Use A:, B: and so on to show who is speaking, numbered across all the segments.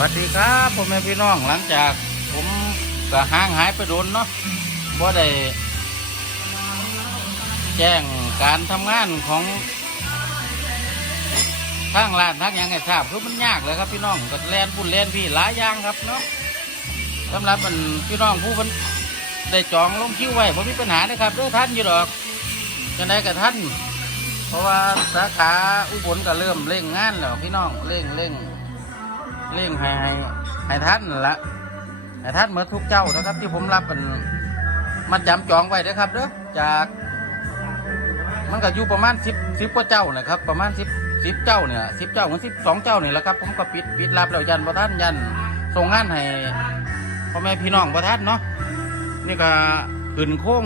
A: วัสดีครับพ่อแม่พี่น้องหลังจากผมก็ห่างหายไปโดนเนาะบ่ได้แจ้งการทำงานของทางร้านทักยังไงทราบคือมันยากเลยครับพี่น้องก็แลนพุ่นแลนพี่หลายอย่างครับเนาะสำหรับมันพี่น้องผู้เพิ่นได้จองลงคิวไว้ผมมีปัญหานะครับเด้อท่านอยู่ดอกจะได้กับท่าน เพราะว่าสาขาอุบลก็เริ่มเร่งงานแล้วพี่น้องเร่งเร่ง เร่งให้ให้ให้ท่านละให้ท่านเมื่อทุกเจ้านะครับ ที่ผมรับเป็นมันจำจองไว้นะครับเด้อจากมันก็อยู่ประมาณสิบสิบกว่าเจ้านะครับ ประมาณสิบสิบเจ้าเนี่ยสิบเจ้าถึงสิบสองเจ้าเนี่แหละครับ ผมก็ปิดปิดรับแล้วยันประท่านยันส่งงานให้พ่อแม่พี่น้องประท่านเนาะนี่ก็ขึ้นโค้ง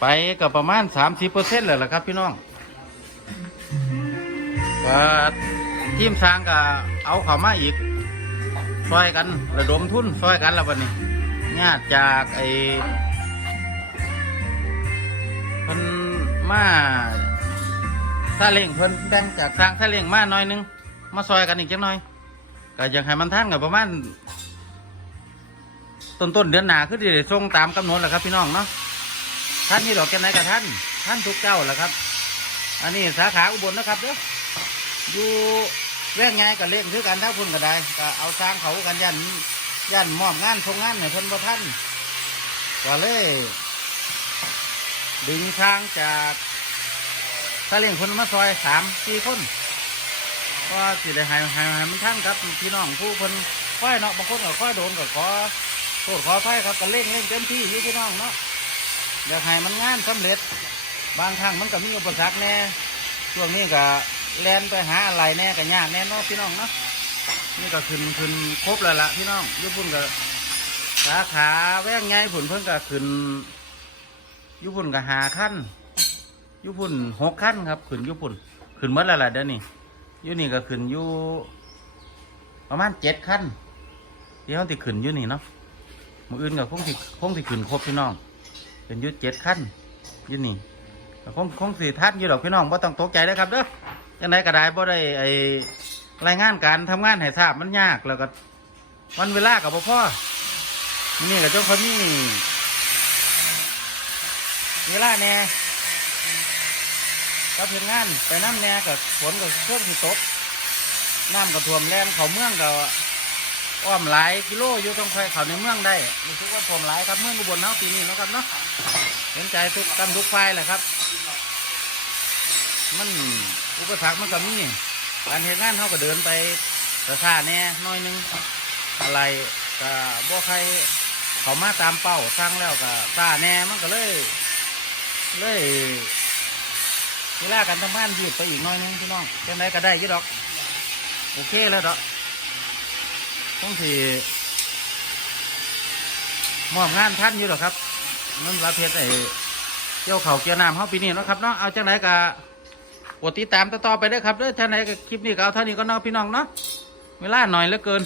A: ไปก็ประมาณสามสิบเปอร์เซ็นต์เลยแหละครับพี่น้อง ก็ทีมสร้างก็เอาเขามาอีกซอยกันระดมทุนซอยกันแล้ววันนี้ญาติจากไอ้เพิ่นมาซาเล้งเพิ่นแบ่งจากสร้างซาเล้งมาหน่อยนึง มาซอยกันอีกจังหน่อยก็อยากให้มันท่านกับประมาณต้นต้นเดือนหนาคือจะได้ส่งตามกำหนดแหละครับพี่น้องเนาะท่านนี่ดอกแค่ไหนกับท่านท่านทุกเจ้าแหละครับ อันนี้สาขาอุบลนะครับเด้อ อยู่แวกไงก็เล่นคือกันถ้าพุ่นก็ได้ก็เอาสร้างเขากันยันยันมอบงานทงงานให้เพิ่นบ่ท่านก็เลย ดึงทางจากถ้าเลี้ยงคนมาซอยสามสี่คนก็สิได้ห้ให้ให้มันท่านครับพี่น้องผู้เพิ่นค่อยเนาะบางคนก็ค่อยโดนก็ขอโทษขอไฟครับก็เล่งเล่งเต็มที่ยู่พี่น้องเนาะอยากให้มันงานสำเร็จ บางครั้งมันก็มีอุปสรรคแน่ช่วงนี้ก็ แลนไปหาอะไรแน่กันยากแน่นอนพี่น้องเนาะนี่ก็ขึ้นขึ้นครบแล้วล่ะพี่น้องยุพุ่นก็สาขาแว่งไงผุนเพิ่งก็ขึ้นยุพุ่นก็หาขั้นยุพุ่นหกขั้นครับขึ้นยุพุ่นขึ้นเมื่อไรล่ะเดี๋ยวนี้ยุนี่ก็ขึ้นยู่ประมาณเจ็ดขั้นที่เขาติขึ้นยุนี่เนาะมืออื่นก็คงติคงติขึ้นครบพี่น้องเป็นยุเจ็ดขั้นยุนี่คงคงสี่ทัดอยู่ดอกพี่น้องบ่ต้องตกใจนะครับเด้อ ยังไงก็ได้บ่ได้ไอรายงานการทำงานให้ทราบมันยากแล้วก็วันเวลากับพ่อนี่กับเจ้าคนนี้เวลาแน่ก็เพียงงานไปน้ำแน่กับฝนกับเครื่องที่ตกน้ำกับท่วมแรงเขาเมืองกับอ้อมหลายกิโลอยู่ต้องไปเขาในเมืองได้รู้สึกว่าท่วมหลายครับเมืองอุบลเนาะปีนี้นะครับเนาะเห็นใจทุกกันทุกฝ่ายแหละครับ มัน อุปสรรคมันก็มีการเหตุงานเขาก็เดินไปกระซ่าแน่หน้อยหนึงอะไรก็บ่ใครเขามาตามเป้าสร้างแล้วก็ซ่าแน่มันก็เลยเลยเวลาการทำงานยืดไปอีกหน้อยหนึงพี่น้องจังไดก็ได้ยี่ดอก โอเคแล้วดอกต้องทีมอบงานท่านอยู่ดอกครับนั่นรับเพชรไอ้เกี่ยวเขาเกี่ยวน้ำเขาปีนี้นะครับเนาะเอาจังไดก็ กดติดตามต่อๆไปได้ครับเด้อท่านไหนก็คลิปนี้ก็เอาเท่านี้ก็นอกพี่น้องเนาะเวลาหน่อยเหลือเกิน